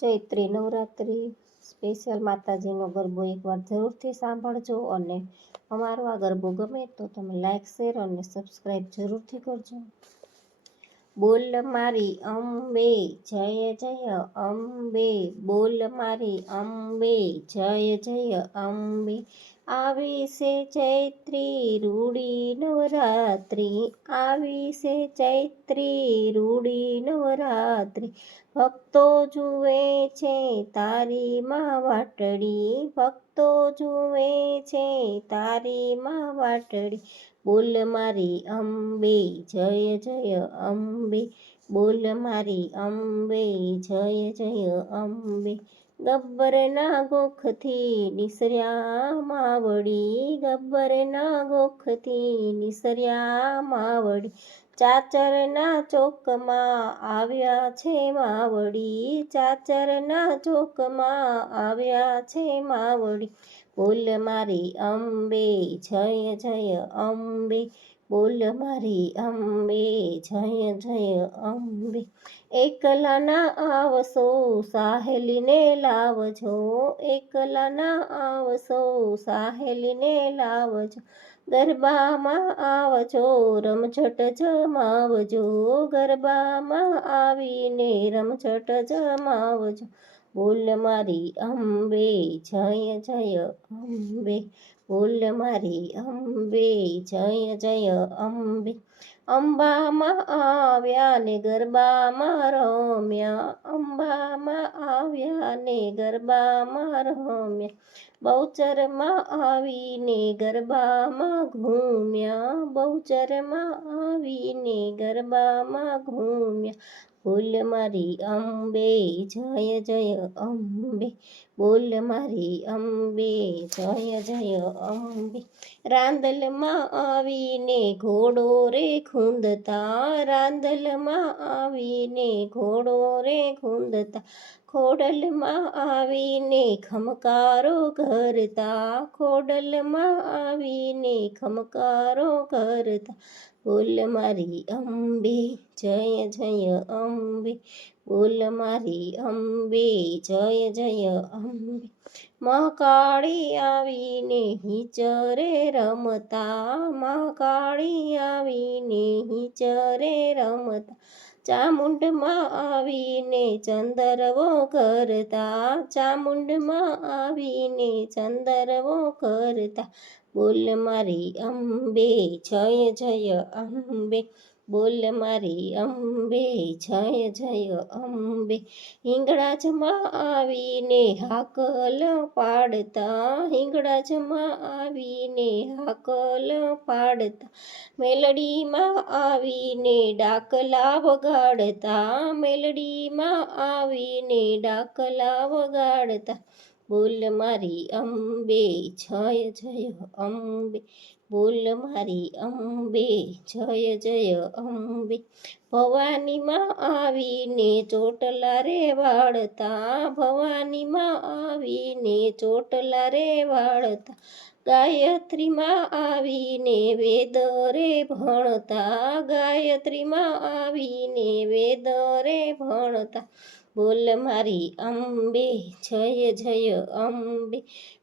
ચૈત્રી Navratri special માતાજીનો ગરબો એકવાર જરૂરથી સાંભળજો અને અમારો આ ગરબો ગમે તો તમે લાઈક શેર અને સબસ્ક્રાઈબ જરૂરથી કરજો. બોલ મારી અંબે જય જય અંબે, બોલ મારી અંબે જય જય અંબે. આવી છે ચૈત્રી રૂડી નવરાત્રી, આવી છે ચૈત્રી રૂડી નવરાત્રી. ભક્તો જુએ છે તારી માં વાટડી, ભક્તો જુએ છે તારી માં વાટડી. બોલ મારી અંબે જય જય અંબે, બોલ મારી અંબે જય જય અંબે. ગબ્બરના ગોખથી નિસર્યા માવડી, ગબ્બરના ગોખથી નિસર્યા માવડી. ચાચરના ચોકમાં આવ્યા છે માવડી, ચાચરના ચોકમાં આવ્યા છે માવડી. બોલ મારી અંબે જય જય અંબે, બોલ મારી અંબે જય જય અંબે. એકલા ના આવશો સાહેલીને લાવજો, એકલા ના આવશો સાહેલીને લાવજો. ગરબામાં આવજો રમઝટ જમાવજો, ગરબામાં આવીને રમઝટ જમાવજો. બોલ મારી અંબે જય જય અંબે, બોલ મારી અંબે જય જય અંબે. અંબામાં આવ્યા ને ગરબામાં રમ્યા, અંબામાં આવ્યા ને ગરબામાં રમ્યા. બહુચરમાં આવીને ગરબામાં ઘૂમ્યા, બહુચરમાં આવીને ગરબામાં ઘૂમ્યા. બોલ મારી અંબે જય જય અંબે, બોલ મારી અંબે જય જય અંબે. રાંદલમાં આવીને ઘોડો રે ખૂંદતા, રાંદલમાં આવીને ઘોડો રે ખૂંદતા. ખોડલમાં આવીને ખમકારો કરતા, ખોડલમાં આવીને ખમકારો કરતા. બોલ મારી અંબે જય જય અંબે, બોલ મારી અંબે જય જય અંબે. મહાકાળી આવીને હિંચરે રમતા, મહાકાળી આવીને હિંચરે રમતા. ચામુંડમાં આવીને ચંદરવો કરતા, ચામુંડમાં આવીને ચંદરવો કરતા. બોલ મારી અંબે જય જય અંબે, બોલ મારી અંબે જય જય અંબે. હિંગળાજમાં આવીને હાકલ પાડતા, હિંગળાજમાં આવીને હાકલ પાડતા. મેલડીમાં આવીને ડાકલા વગાડતા, મેલડીમાં આવીને ડાકલા વગાડતા. બોલ મારી અંબે જય જય અંબે, બોલ મારી અંબે જય જય અંબે. ભવાનીમાં આવીને ચોટલા રે વાળતા, ભવાનીમાં આવીને ચોટલા રે વાળતા. ગાયત્રીમાં આવીને વેદ રે ભણતા, ગાયત્રીમાં આવીને વેદ રે ભણતા. બોલ મારી અંબે જય જય અંબે,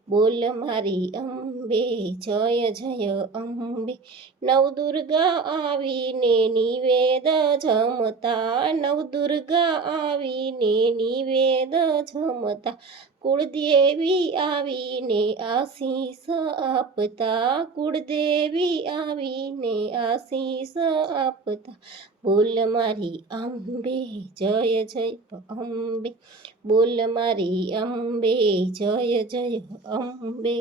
બોલ મારી અંબે જય જય અંબે. નવદુર્ગા આવીને નિવેદ જમતા, નવદુર્ગા આવીને નિવેદ જમતા. કુળદેવી આવીને આશીષ આપતા, કુળદેવી આવીને આશીષ આપતા. બોલ મારી અંબે જય જય અંબે, બોલ મારી અંબે જય જય અંબે.